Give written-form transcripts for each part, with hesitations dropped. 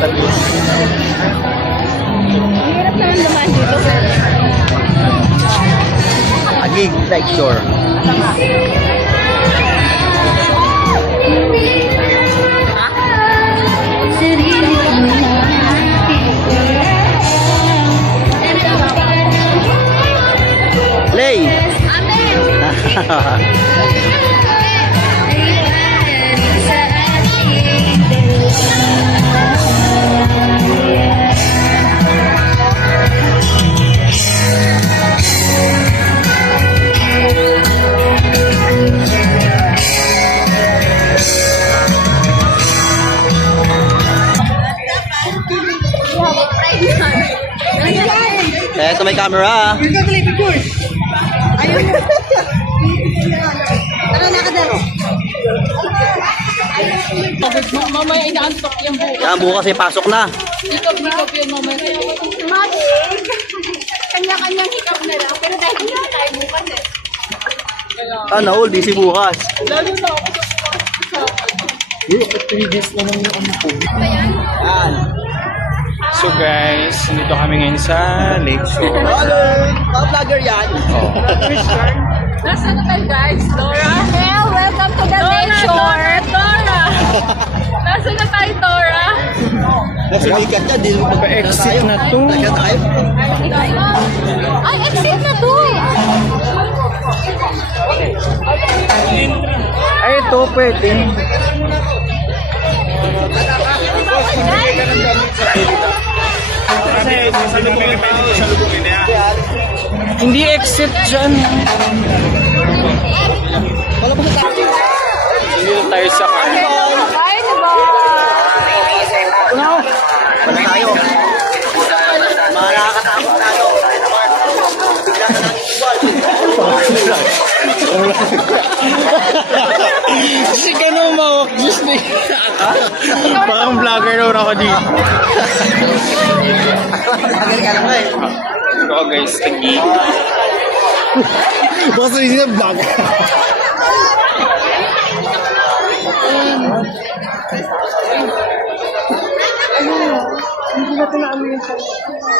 Hirap naman naman dito. Agig Lake Shore. Lay! Eto may camera. Ayun. Tara na ka daro. Mamaya inaantok yung bukas. Yan, bukas ay pasok na. Hikap-hikap yun mamaya. Mami, kanya-kanyang hikap na lang. Pero dahil hindi tayo bukas eh. Ah, Naul, busy bukas. Lalo na ako sa Yan. So guys, dito kami ngayon sa Lake Shore. Hello! Mga vlogger yan. Nasa na tayo guys? Dora? Well, welcome to the Lake Shore. Dora! Nasa na tayo, Dora? Nasa likat niya, di mo Pa-exit na to. Taga tayo. Ay, exit na to. Ay, ito pwede. Hindi exit dyan. Hindi na tayo sa kanya. Bye, diba? Wala tayo. Mga nakakatakot na ito. Bigla na lang Kasi ka na umawak. Just na parang vlogger na ako dito. Vlogger ka naman eh. Ito guys, tagi. Basta hindi na vlogger.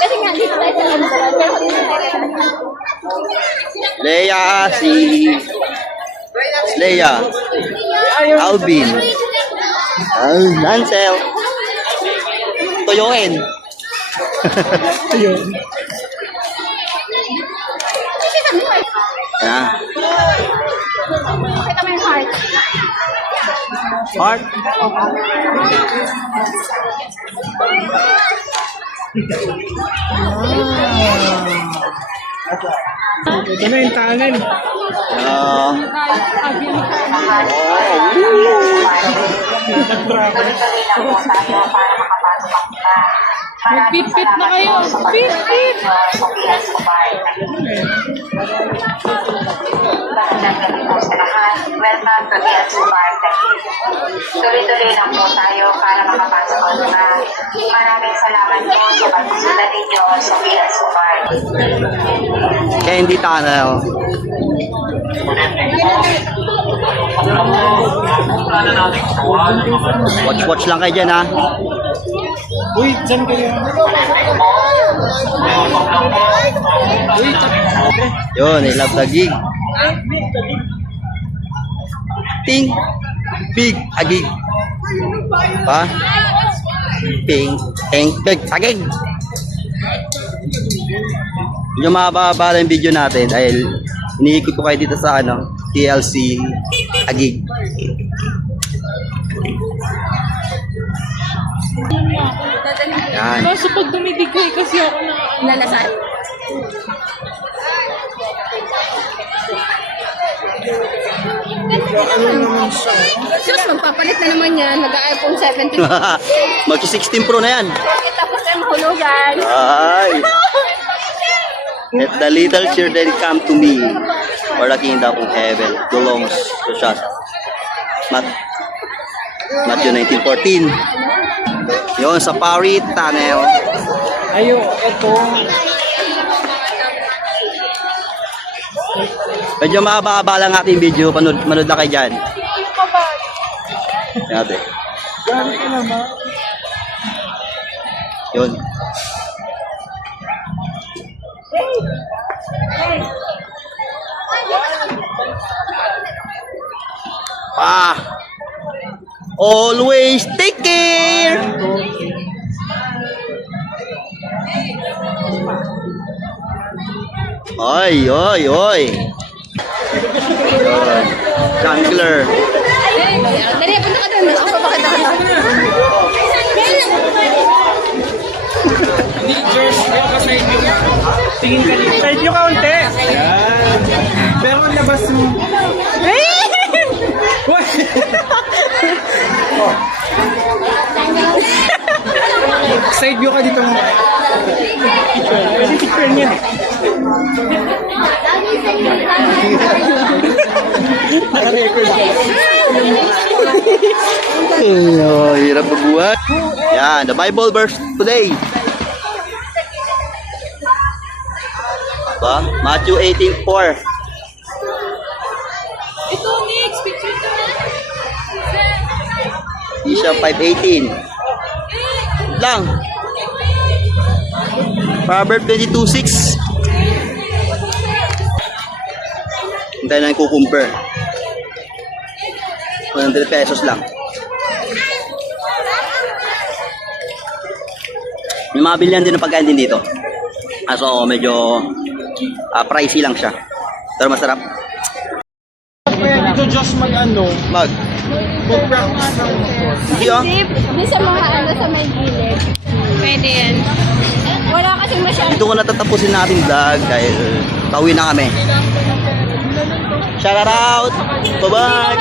Kasi nga, dito tayo sa Amsterdam. Pero dito tayo sa Leia, si Leia, Alvin, Lancel, Toyoen. Toyoen. Yeah. Pakita mo yung heart. Heart. Ito na yung tunnel. Magpit-pit na kayo. Pit-pit! Welcome to PLC Bar Taguig. Tuloy-tuloy lang po tayo para makapasok ang mga. Maraming salamat po sa pagsusunod ninyo sa PLC Bar. Kaya hindi tunnel. Watch lang kayo dyan ha. Uy, dyan kayo. Yun, I love the gig. Ting, big, agig. Pa? Ping, ting, big, agig. Yung mababa yung video natin dahil iniikot ko kayo dito sa TLC Agig. Yan. Kaso pag dumidigay kasi ako na Lalasal. Sus, magpapalit na naman yan. Mag-iPhone 17. Mag-16 Pro na yan. Tapos tayo mahulugan. Ay. Let the little children come to me, for the kingdom of heaven belongs to us. Matthew 19:14. Yun, sa Parit Tunnel. Ayo, ito. Medyo mahaba-haba lang ating video. Manood na kayo dyan. Yan natin. Gano'n ka naman. Yun. Always take care. Oy, oy, oy. Yun. Jungler. Dali, punta ka doon. Ako papakita ka doon. Hindi, Josh, yung kasay nyo. Tingin ka dito. Side nyo kaunti. Yan. Pero ang labas mo. Side view ka dito. Kasi picture niya. Naka-record ka. Oh, hirap magbuhat. Yan, the Bible verse today. Ba? Matthew 18:4. Ito, Nix. Picture ka na. Isha 5:18. Lang. Proverbs 22:6. Hintayin lang kukumper. 100 pesos lang. May mga bilhan din ng pagkain din dito. So, medyo pricey lang siya. Pero masarap. Kaya dito, Josh, mag-ano? Mag-practice ng motor. Hindi oh. Di sa mga ano sa may gilid. Pwede yan. Wala kasi masyadong. Dito ko natatapusin natin vlog dahil pauwi na kami. Shout out! Bye-bye!